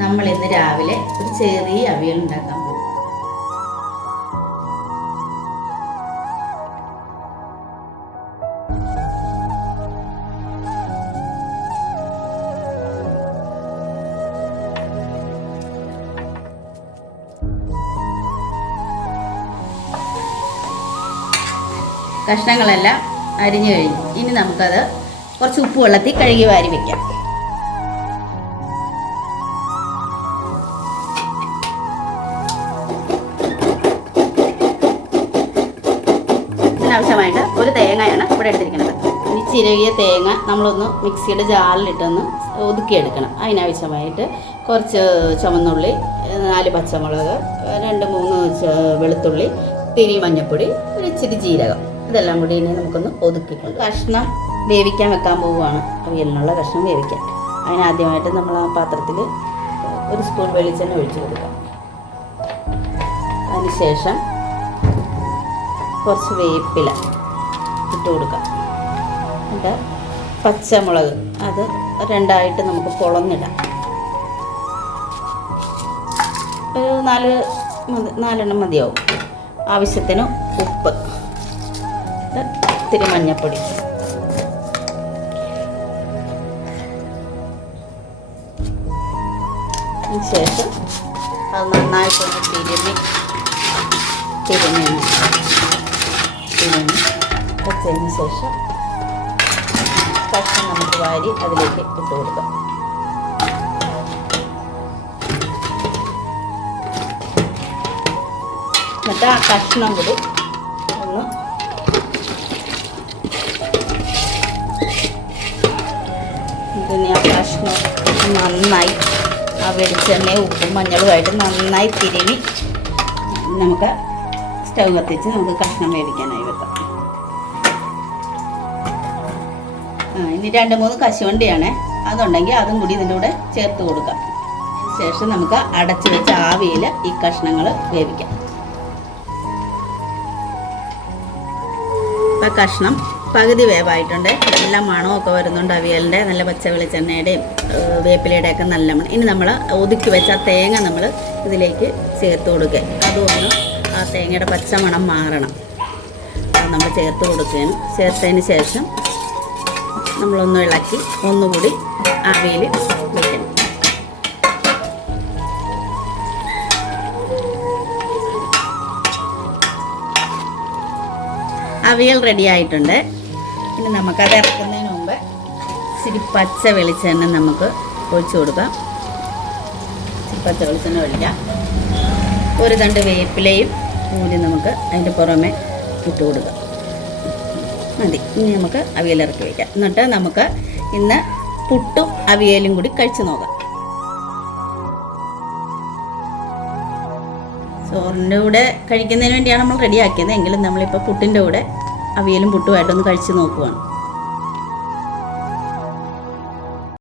നമ്മൾ ഇന്ന് രാവിലെ ഒരു ചെറിയ അവിയൽ ഉണ്ടാക്കാൻ പോകും. കഷ്ണങ്ങളെല്ലാം അരിഞ്ഞു കഴിഞ്ഞു. ഇനി നമുക്കത് കുറച്ച് ഉപ്പ് വെള്ളത്തിൽ കഴുകി വാരി വെക്കാം. ഇതിനാവശ്യമായിട്ട് ഒരു തേങ്ങയാണ് ഇവിടെ എടുത്തിരിക്കുന്നത്. ഇനി ചിരകിയ തേങ്ങ നമ്മളൊന്ന് മിക്സിയുടെ ജാറിലിട്ടൊന്ന് ഒതുക്കിയെടുക്കണം. അതിനാവശ്യമായിട്ട് കുറച്ച് ചുമന്നുള്ളി നാല് പച്ചമുളക് രണ്ട് മൂന്ന് വെളുത്തുള്ളി തിരി മഞ്ഞപ്പൊടി ഒരു ഇച്ചിരി ജീരകം. ഇതെല്ലാം കൂടി ഇനി നമുക്കൊന്ന് ഒതുക്കിക്കൊണ്ട് കഷ്ണം വേവിക്കാൻ വെക്കാൻ പോവുകയാണ്. അവിയലിനുള്ള കഷ്ണം വേവിക്കാൻ അതിനാദ്യമായിട്ട് നമ്മൾ ആ പാത്രത്തിൽ ഒരു സ്പൂൺ വെളിച്ചെണ്ണ ഒഴിച്ചു കൊടുക്കാം. അതിനുശേഷം കുറച്ച് വേപ്പില ഇട്ട് കൊടുക്കാം. എന്നിട്ട് പച്ചമുളക് അത് രണ്ടായിട്ട് നമുക്ക് പൊളന്നിടാം. ഒരു നാല് മതി നാലെണ്ണം മതിയാവും. ആവശ്യത്തിന് ഉപ്പ് ഇത് ഇത്തിരി മഞ്ഞൾപ്പൊടി അതിന് ശേഷം അത് നന്നായിട്ടൊന്ന് തിരുമ്മി തിരുമ്മി തിരുമ്മി വെച്ചതിന് ശേഷം കഷ്ണം നമുക്ക് വാരി അതിലേക്ക് ഇട്ട് കൊടുക്കാം എന്നിട്ട് ആ കഷ്ണം കൂടി ഒന്ന് ഇതിനെ ആ കഷ്ണം നന്നായി ആ വെളിച്ചെണ്ണയും ഉപ്പും മഞ്ഞളുമായിട്ട് നന്നായി തിരുവി. നമുക്ക് സ്റ്റവ് കത്തിച്ച് നമുക്ക് കഷ്ണം വേവിക്കാനായി വെക്കാം. ആ ഇനി രണ്ട് മൂന്ന് കശുവണ്ടിയാണ്. അതുണ്ടെങ്കിൽ അതും കൂടി ഇതിന്റെ കൂടെ ചേർത്ത് കൊടുക്കാം. ശേഷം നമുക്ക് അടച്ചു വെച്ച ആവിയിൽ ഈ കഷ്ണങ്ങൾ വേവിക്കാം. ഇപ്പം കഷ്ണം പകുതി വേവായിട്ടുണ്ട്. നല്ല മണമൊക്കെ വരുന്നുണ്ട് അവിയലിന്റെ. നല്ല പച്ച വെളിച്ചെണ്ണയുടെയും വേപ്പിലയുടെ ഒക്കെ നല്ല മണം. ഇനി നമ്മൾ ഒതുക്കി വെച്ച തേങ്ങ നമ്മൾ ഇതിലേക്ക് ചേർത്ത് കൊടുക്കുക. അതൊന്ന് ആ തേങ്ങയുടെ പച്ച മണം മാറണം. അത് നമ്മൾ ചേർത്ത് കൊടുക്കുകയാണ്. ചേർത്തതിന് ശേഷം നമ്മളൊന്ന് ഇളക്കി ഒന്നുകൂടി ആവിയിൽ വെക്കണം. അവിയൽ റെഡി ആയിട്ടുണ്ട്. ഇനി നമുക്കത് ഇറക്കുന്നതിന് മുമ്പ് ഇച്ചിരി പച്ച വെളിച്ചെണ്ണ നമുക്ക് ഒഴിച്ചു കൊടുക്കാം. പച്ച വെളിച്ചെണ്ണ ഒഴിക്കാം. ഒരു തണ്ട് വേപ്പിലയും ഊരി നമുക്ക് അതിന്റെ പുറമെ ഇട്ട് കൊടുക്കാം. മതി. ഇനി നമുക്ക് അവിയൽ ഇറക്കി വയ്ക്കാം എന്നിട്ട് നമുക്ക് ഇന്ന് പുട്ടും അവിയലും കൂടി കഴിച്ചു നോക്കാം. ചോറിന്റെ കൂടെ കഴിക്കുന്നതിന് വേണ്ടിയാണ് നമ്മൾ റെഡിയാക്കിയത് എങ്കിലും നമ്മളിപ്പോൾ പുട്ടിന്റെ കൂടെ അവിയലും പുട്ടുമായിട്ടൊന്ന് കഴിച്ച് നോക്കുവാണ്.